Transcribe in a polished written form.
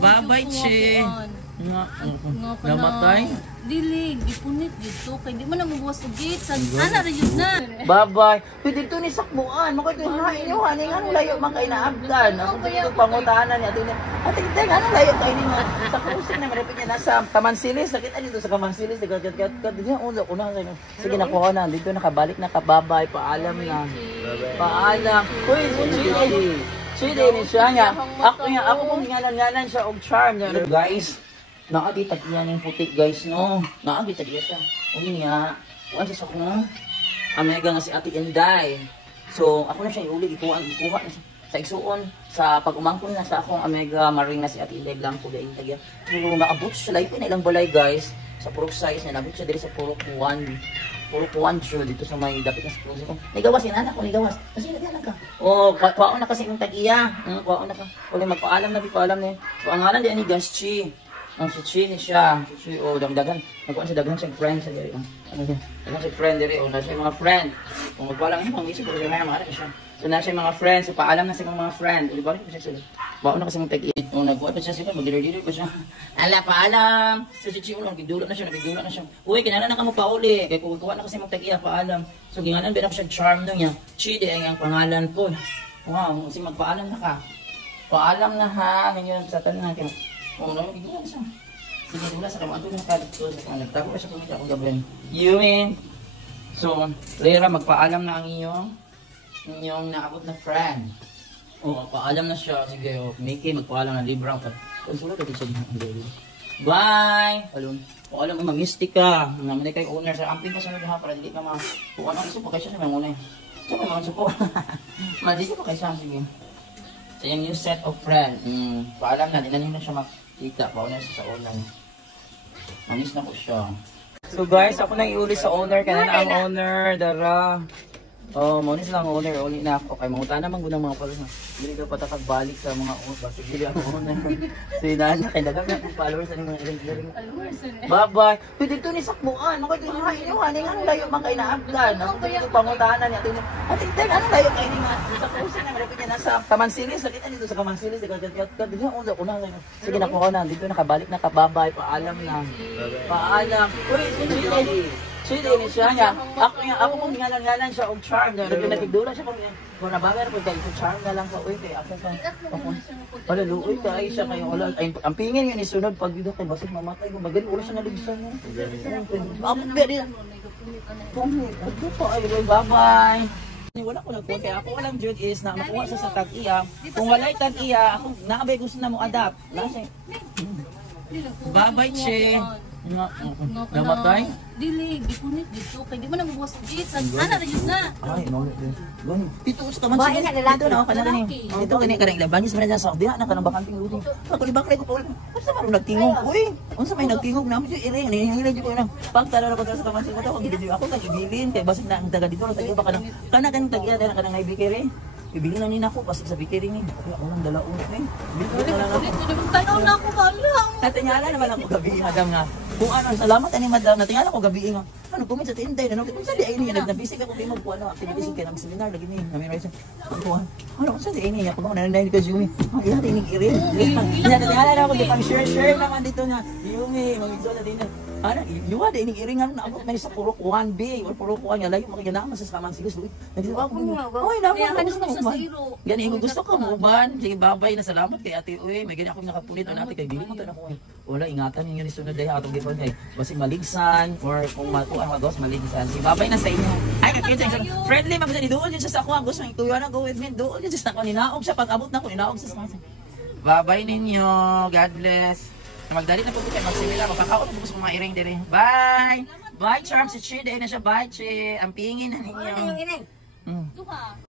Babay, che. Nga, namatay. Dili, gipunit dito. Kaya di mo na mabuwas og gate. Ana, rayos na. Babay. Pwede ito ni sakbuan. Maka ito yung hain nyo. Haning anong layo man kayo naabdan. Ako dito pangutanan niya. Ate, anong layo kayo niya. Sa cruising na maripit niya nasa Kamansilis. Nakita dito sa Kamansilis. Sige, nakuha na. Dito nakabalik na kababay. Paalam na. Paalam. Uy, Chidi ni siya nga. Ako kung ngalan siya og charm. Guys, nakakitag yan yung putik guys, no? Nakakitag yan siya. Uli nga. Kuha siya sa kung Amega nga si Ate Inday. So, ako na siya iuli. Ikuha na siya sa igsuon. Sa pag-umangkon na sa akong Amega Maring na si Ate Inday Blanco. Pero naabot siya. Lahat na ilang balay guys. Sa Purok size na. Naabot siya dito sa Purok 1. Puro kuwan siya dito sa may dapit na spruce ko. Nigawas yan, anak ko, nigawas. Kasi nagyanan ka. Oh, kwaon na kasi yung tag-iya. Kwaon na ka. Wala magpaalam na, paalam na yun. So, ang ngalan din ni Gaschi. Ang si Chi ni siya. Si Chi, oh, dagdagan. Nagkuhan siya, dagdagan siya friend sa diri. Dagdagan siya friend diri. Oh, nasa yung mga friend. Kung magpaalam niya, pang isip, pero siya mga siya. So, nasa yung mga friends. So, paalam na sa mga friend. O, di ba rin ko siya sila. Kwaon na kasi yung tag-iya. Oh, nagkuhan pa siya sila, mag-dirir-dirir pa siya. Ala, paalam. So, si Chi, nagidulot na siya. Uy, kinala na ka mo pauli. Kaya kuha na kasi magtag-iya, paalam. So, ginganan ba na ko siya charm doon niya. Chi, di ang pangalan ko. Wow, kasi magpaalam na ka. Paalam na ha. Ngayon, sa tanan natin. Oh, nagiging na siya. Sige, wala sa kama. Ito na nakadito. Nagtago pa siya kumita akong gabin. Yumin. So, Lera, magpaalam na ang inyong naabot na friend. Oh, magpaalam na siya. Sige, oh. Mickey, magpaalam na Libra. Konsulat ka siya dito. Bye! Alon. O alam mo, mag-mystic ka. Naman kayo owner sa amping pa sa ha para hindi ka kung ano gusto pa kayo siya sa mga unay. Siya pa mga suko. Madisi pa kayo siya. Sige. So, yung new set of friend. Paalam na, di na nyo na siya makita. Pauna siya sa owner. Manis na ko siya. So guys, ako na iuli sa owner. Kaya na ang owner. Dara. Oh, manis lang ang owner. Uli na ako. Kaya manguta naman gunang mga pala. Hindi ka patakagbalik sa mga owner. Sige ang owner. So inala. Kaya dagang na ang followers sa mga ilang. Bye-bye. Pwede ito ni sakbuan. Maka ito yung hain nyo. Haning anong layo man kayo naabdan. Ako dito pangutanan niya. Ate, anong layo kayo niya. Sa cruising na maripit niya nasa Kamansilis. Nakita dito sa Kamansilis. Sige, nakuha na. Dito nakabalik na kababay. Paalam na. Paalam. Uy, Chidi ni siya nga. Ako kung ngalan siya og charm. Nagidula siya kung nabangar ko kayo charm na lang sa uy kay ako pa. Wala luoy ka ay siya kayo wala. Ang pingin yun isunod pag dito kay basig mamatay ko magaling ulo siya naligsan niya. Ako pwede. Ako pa ay bye-bye. Wala ko nagpunta. Ako walang jud is na makuha sa tag-iya. Kung walay tag-iya, ako naabay gusto na mo adapt. Bye-bye, che. Namatay? Dili, gipunit dito. Kaya di mo na mabuwas og gate. Ana, rayos na. Ay, no. Dito sa Kamansilis. Dito na ako kanang dito kani kanang labangis man sa diha na kanang bakanting luto. Ako di bakre ko pa. Unsa man nagtingog? Uy, unsa may nagtingog na mo iri ni ko na. Pagtara ko sa Kamansilis ko ako kay ibilin kay basig na ang taga dito taga ba kanang taga kanang naibikere. Ibili na nina ako pasig sa bikere ni. Kaya unang dalaon ni. Bili na lang ako. Tanaw na ako bala. Natingala naman ako gabi madam nga. Kung ano, salamat ani madam. Natingala ko gabi nga. Ano comment sa Tinday na kung sa di ay niya nagbisig ako kay mo ano activities kay nang seminar lagi ni. Nami rise. Ano sa di ay niya kung ano nanay ko Yumi. Ay yari ni iri. Natingala na ako di pang share naman dito nga. Yumi, magigso na din. Ano, yuwa din iringan na abot na sa Purok 1B or Purok 1 nga layo makiganaman sa Kamansilis. Nagsiwa ko mo. Oy, naman gani gusto ko mo ban. Sige, babay na salamat kay Ate Uy. May gani ako nakapulit na natin kay dili mo tan ako. Wala ingatan ninyo ni sunod day atong gipon kay basig maligsan or kung matuan magos maligsan. Sige, babay na sa inyo. Ay, kakita friendly magsa ni doon yun sa ako. Gusto ko tuyo na go with me. Doon yun sa ako ninaog siya pag abot na ko ninaog sa Kamansilis. Babay ninyo. God bless. Magdali na po kayo, magsimila, magkakaot po sa mga iring dire. Bye! Bye, Charm! Si Chi, dahil na siya. Bye, Chi! Ang pingin na ninyo. Ano yung iring? Duha.